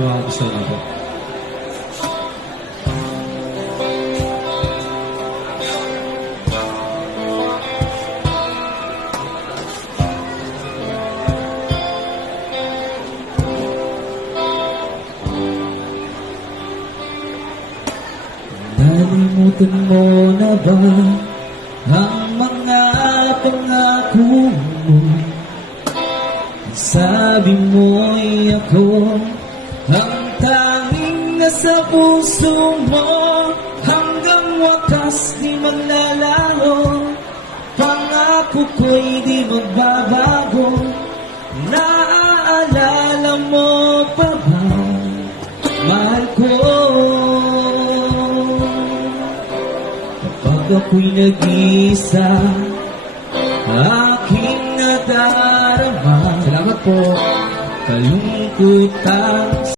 mga gusto na po. Nalimutan mo na ba ang mga pangako mo? Sabi mo'y ako ang tanging nasa puso mo. Hanggang wakas di maglalaho, pangako ko'y di magbabago. Naaalala mo pa ba, mahal ko? Kapag ako'y nag-isa, aking nadarama. Salamat po. Kalungkutan